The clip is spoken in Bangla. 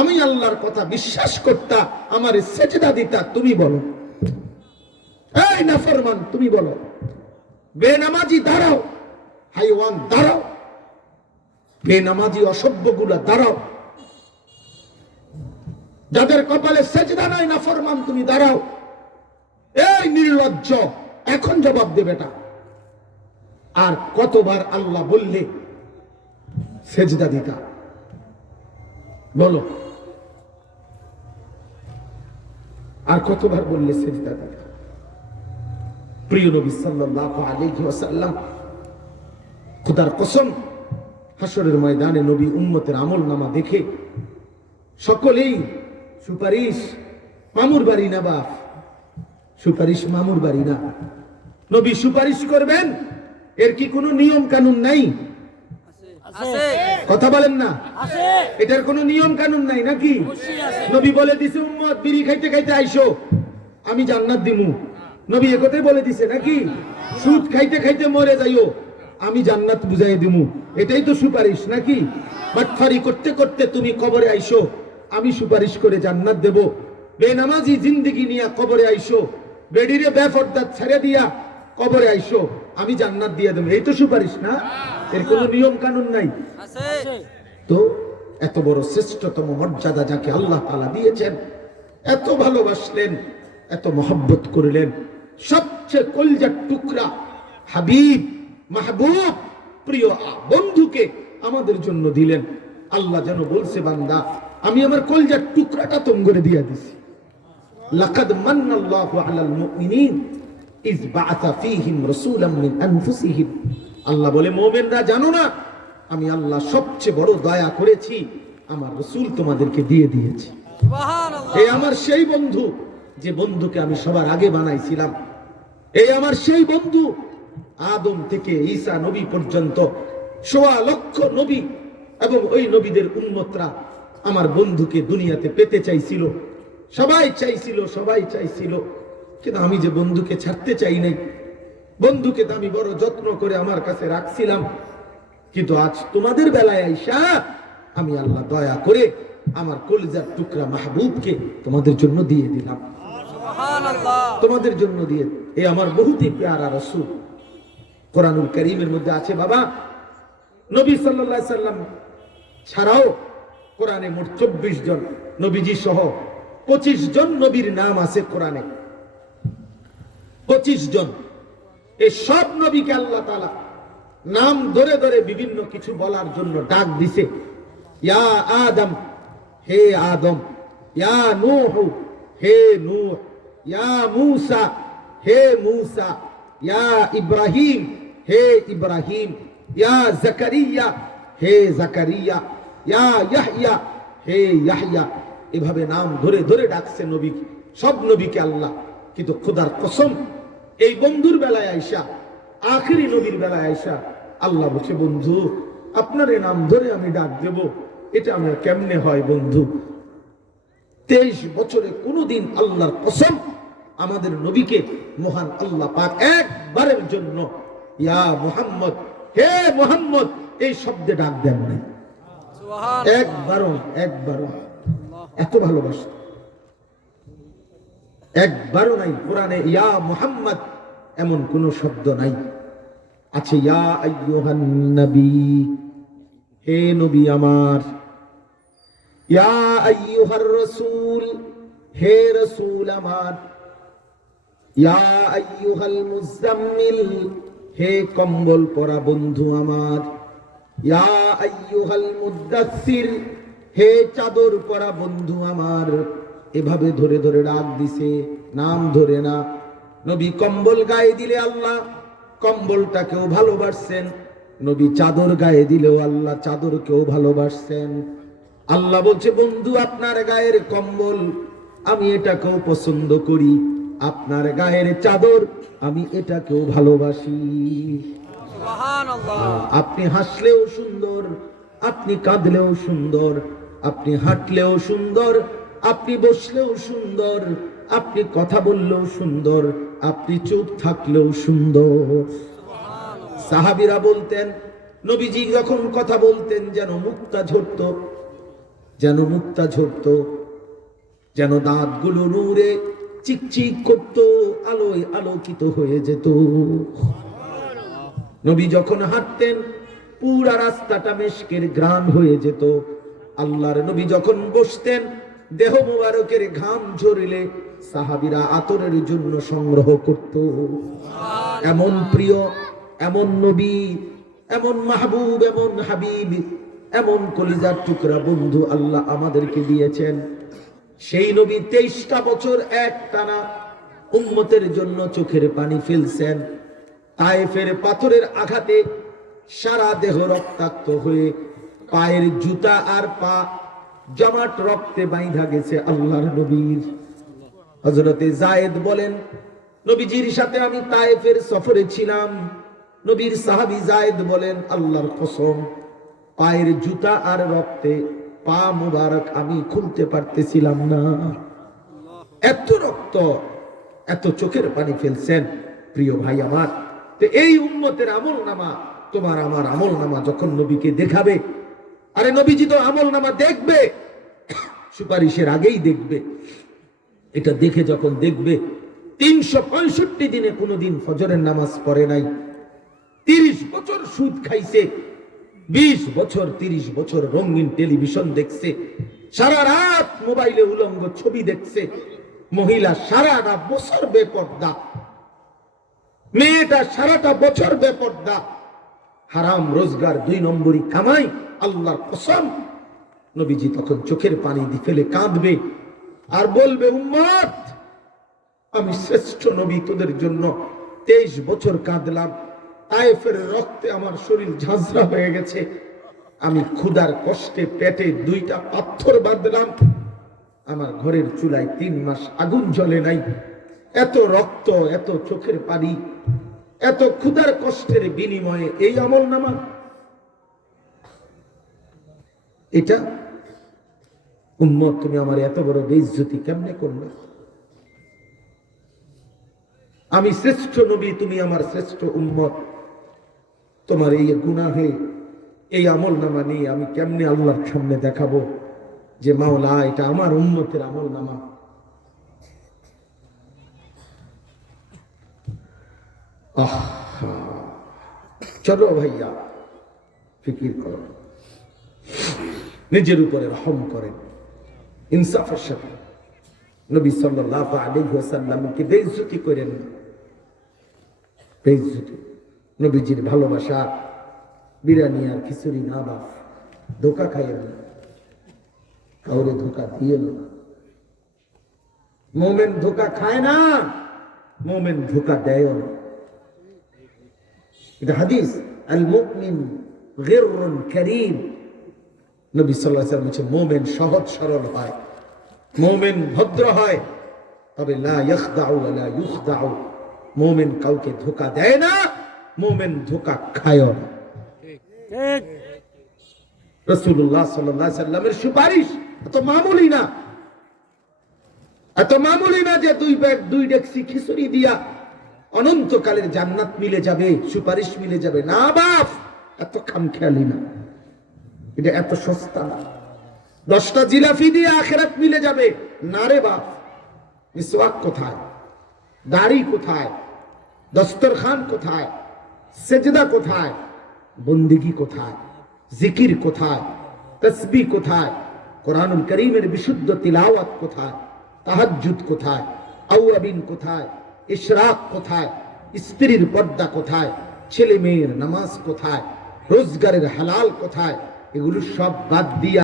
আমি আল্লাহর কথা বিশ্বাস করতা, আমার সেজদা দিতা, তুমি বলো। এই নাফরমান তুমি বলো। বেনামাজি দাঁড়াও, হাইওয়ান দাঁড়াও, বেনামাজি অসভ্যগুলা দাঁড়াও, যাদের কপালে সেজদা নাই নাফরমান তুমি দাঁড়াও। এই নির্লজ্জ, এখন জবাব দে বেটা। আর কতবার আল্লাহ বললে সেজদা দিতা বলো? আর কতবার বললে সেজদা দিতা? প্রিয় নবী সাল্লাল্লাহু আলাইহি ওয়াসাল্লাম, খোদার কসম, হাসরের ময়দানে নবী উম্মতের আমলনামা দেখে সকলেই সুপারিশ মামুর বাড়ি না বাপ, সুপারিশ মামুর বাড়ি না। নবী সুপারিশ করবেন, এর কি কোনো নিয়ম কানুন নাই? কথা বলেন না, এটার কোনো নিয়ম কানুন নাই নাকি? নবী বলে দিছে উম্মত বিড়ি খাইতে খাইতে আইসো, আমি জান্নাত দিমু। নবী একথাই বলে দিছে নাকি? সুদ খাইতে খাইতে মরে যাইও, আমি জান্নাত বুঝাই দিমু। এটাই তো সুপারিশ নাকি? বাটফারি করতে করতে তুমি কবরে আইসো, আমি সুপারিশ করে জান্নাত দেব। বেনামাজি জিন্দেগি নিয়ে কবরে আইসো, বেডিরে বেফরদাত ছেড়ে দিয়া কবরে আইসো, আমি জান্নাত দিয়ে দেব। এই তো সুপারিশ না? এর কোনো নিয়ম কানুন নাই। তো এত বড় শ্রেষ্ঠতম মর্যাদা যাকে আল্লাহ তাআলা দিয়েছেন, এত ভালোবাসলেন, এত মহব্বত করলেন, সবচেয়ে কলিজার টুকরা হাবিব মাহবুব প্রিয় বন্ধুকে আমাদের জন্য দিলেন। আল্লাহ যেন বলছে, বান্দা আমি আমার কলিজার টুকরাটা তোমরে দিয়ে দিছি। লাকাদ মান্নাল্লাহু আলাল মুমিনিন ইয বাআসা ফীহিম রাসূলাম মিন আনফুসিহিম। আল্লাহ বলে, মুমিনরা জানো না আমি আল্লাহ সবচেয়ে বড় দয়া করেছি, আমার রাসূল তোমাদেরকে দিয়ে দিয়েছি। সুবহানাল্লাহ। এই আমার সেই বন্ধু, যে বন্ধুকে আমি সবার আগে বানাইছিলাম। এই আমার সেই বন্ধু, আদম থেকে ঈসা নবী পর্যন্ত ১.৫ লক্ষ নবী এবং ওই নবীদের উম্মতরা আমার বন্ধুকে দুনিয়াতে পেতে চাইছিল। সবাই চাইছিল, সবাই চাইছিল, কিন্তু আমি যে বন্ধুকে ছাড়তে চাই নাই। বন্ধুকে তো আমি বড় যত্ন করে আমার কাছে রাখছিলাম, কিন্তু আজ তোমাদের বেলায় আইসা আমি আল্লাহ দয়া করে আমার কলিজার টুকরা মাহবুবকে তোমাদের জন্য দিয়ে দিলাম। সুবহানাল্লাহ। তোমাদের জন্য দিয়ে, এই আমার বহুতই প্যারা রাসূল। কোরআনুল কারীমের মধ্যে আছে বাবা, নবী সাল্লাল্লাহু আলাইহি সাল্লাম ছাড়াও কোরআনে মোট 24 জন নবীজি সহ 25 জন নবীর নাম আছে কোরআনে। 25 জন। এই সব নবীকে আল্লাহ তাআলা নাম ধরে ধরে বিভিন্ন কিছু বলার জন্য ডাক দিছে। ইয়া আদম, হে আদম, ইয়া নূহ, হে নূহ, ইয়া মূসা, হে মূসা, ইয়া ইব্রাহিম, হে ইব্রাহিম, ইয়া জাকারিয়া, হে জাকারিয়া, ইয়া ইয়াহইয়া, হে ইয়াহইয়া। এভাবে নাম ধরে ধরে ডাকছে নবী, সব নবীকে আল্লাহ। কিন্তু খোদার কসম, এই বন্ধুর বেলায় আইসা, আখেরি নবীর বেলায় আইসা আল্লাহ বলছে, বন্ধু আপনার এই নাম ধরে আমি ডাক দেব, এটা আমার কেমনে হয় বন্ধু? 23 বছরে কোনদিন আল্লাহর কসম আমাদের নবীকে মহান আল্লাহ পাক একবারের জন্য ইয়া মুহাম্মদ, হে মুহাম্মদ এই শব্দে ডাক দেন নাই। একবারও এত ভালোবাসা একবারও নাই। কোরআনে ইয়া মুহাম্মদ এমন কোন শব্দ নাই। আছে ইয়া আইয়ুহান নবী, হে নবী আমার। ইয়া আইয়ুহার রাসূল, হে রাসূল আমার। ইয়া আইয়ুহাল মুজাম্মিল, হে কম্বল পরা বন্ধু আমার। ইয়া আইয়ুহাল মুদাসসির, হে চাদর পরা বন্ধু আমার। এভাবে ধরে ধরে ডাক দিছে, নাম ধরে না। নবী কম্বল গায়ে দিলে আল্লাহ কম্বলটাকেও ভালোবাসছেন, নবী চাদর গায়ে দিলেও আল্লাহ চাদরকেও ভালোবাসছেন। আল্লাহ বলছে, বন্ধু আপনার গায়ের কম্বল আমি এটাকেও পছন্দ করি, আপনার গায়ের চাদর আমি এটাকেও ভালোবাসি। সুবহানাল্লাহ। আপনি হাসলেও সুন্দর, আপনি কাঁদলেও সুন্দর, আপনি হাঁটলেও সুন্দর, আপনি বসলেও সুন্দর, আপনি কথা বললেও সুন্দর, আপনি চুপ থাকলেও সুন্দর। সাহাবীরা বলতেন, নবীজি যখন কথা বলতেন যেন মুক্তা ঝরত, যেন মুক্তা ঝরত, যেন দাঁতগুলো নূরে চিকচিক করত, আলোয় আলোকিত হয়ে যেত। নবী যখন হাঁটতেন পুরা রাস্তাটা মেশকের ঘ্রাণ হয়ে যেত। আল্লাহর নবী যখন বসতেন দেহ মোবারকের ঘাম ঝরিলে সাহাবীরা আতরের জন্য সংগ্রহ করত। এমন প্রিয়, এমন নবী, এমন মাহবুব, এমন হাবিব, এমন কলিজার টুকরা বন্ধু আল্লাহ আমাদেরকে দিয়েছেন। সেই নবী 23টা বছর একটানা উম্মতের জন্য চোখের পানি ফেলছেন। তায়েফের পাথরের আঘাতে সারা দেহ রক্তাক্ত হয়ে পায়ের জুতা আর পা জমাট রক্তে বাইন্ধা গেছে আল্লাহর নবীর। হযরতে যায়েদ বলেন, নবীজির সাথে আমি তায়েফের সফরে ছিলাম। নবীর সাহাবী যায়েদ বলেন, আল্লাহর কসম, পায়ের জুতা আর রক্তে পা মুবারক আমি খুলতে পারতেছিলাম না। এত রক্ত, এত চোখের পানি ফেলছেন। প্রিয় ভাই আমার, তো এই উম্মতের আমল নামা, তোমার আমার আমল নামা যখন নবীকে দেখাবে, আরে নবীজি তো আমল নামা দেখবে, সুপারিশের আগেই দেখবে। এটা দেখে যখন দেখবে 365 দিনে কোনোদিন ফজরের নামাজ পড়ে নাই, 30 বছর সুদ খাইছে, 20 বছর 30 বছর রঙিন টেলিভিশন দেখছে, সারা রাত মোবাইলে উলঙ্গ ছবি দেখছে, মহিলা সারাটা বছর বেপর্দা, মেয়েটা সারাটা বছর বেপর্দা, হারাম রোজগার 2 নম্বরই কামাই। আল্লাহর কসম, নবীজি তখন চোখের পানি দিয়ে ফেলে কাঁদবে আর বলবে, উম্মত, আমি শ্রেষ্ঠ নবী তোদের জন্য 23 বছর কাঁদলাম, তায়েফের রক্তে আমার শরীর ঝাঁঝরা হয়ে গেছে, আমি ক্ষুধার কষ্টে পেটে 2টা পাথর বাঁধলাম, আমার ঘরের চুলায় 3 মাস আগুন জ্বলে নাই। এত রক্ত, এত চোখের পানি, এত ক্ষুধার কষ্টের বিনিময়ে এই আমল নামা, এটা উম্মত তুমি আমার এত বড় বেইজ্জতি কেমনে করলে? আমি শ্রেষ্ঠ নবী, তুমি আমার শ্রেষ্ঠ উম্মত, তোমার এই গুনাহে এই আমল নামা নিয়ে আমি কেমনে আল্লাহর সামনে দেখাবো যে মাওলা এটা আমার উম্মতের আমল নামা? চলো ভাইয়া, ফিকির করো, নিজের উপরে রহম করেন, ইনসাফের সাথে নবী সাল্লাল্লাহু আলাইহি ওয়াসাল্লামকে বেইজ্জতি করেন না। বেইজ্জতি, নবীজির ভালোবাসা বিরিয়ানি আর খিচুড়ি না, বাপ ধোকা খাইয়েন না, কাউরে ধোকা দিয়ে না। মোমেন ধোকা খায় না, মোমেন ধোকা দেয় না। এটা হাদিস, আল মুমিন গিররুন কারীম। নবী সাল্লাল্লাহু আলাইহি ওয়াসাল্লাম বলেছেন, মুমিন সহজ সরল হয়, মুমিন ভদ্র হয়, তবে লা ইয়াখদাউ ওয়া লা ইউখদাউ, মুমিন কাউকে ধোঁকা দেয় না, মুমিন ধোঁকা খায় না। ঠিক। রাসূলুল্লাহ সাল্লাল্লাহু আলাইহি ওয়াসাল্লামের সুপারিশ এত মামুলি না, এত মামুলি না যে 2 প্যাক 2 ডেকসি খিচুড়ি দিয়া অনন্তকালের জান্নাত মিলে যাবে, সুপারিশ মিলে যাবে না বাপ, এত খামখেয়ালি না, এটা এত সস্তা না। 10টা জিলাফি দিয়ে আখিরাত মিলে যাবে না রে বাপ। মিসওয়াক কোথায়? দাড়ি কোথায়? দস্তরখান কোথায়? সেজদা কোথায়? বন্দেগী কোথায়? জিকির কোথায়? তাসবিহ কোথায়? কোরআনুল কারীমের বিশুদ্ধ তিলাওয়াত কোথায়? তাহাজ্জুদ কোথায়? আওয়াবিন কোথায়? ইশরাক কোথায়? স্ত্রীর পর্দা কোথায়? ছেলে মেয়ের নামাজ কোথায়? রোজগারের হালাল কোথায়? এগুলো সব বাদ দিয়া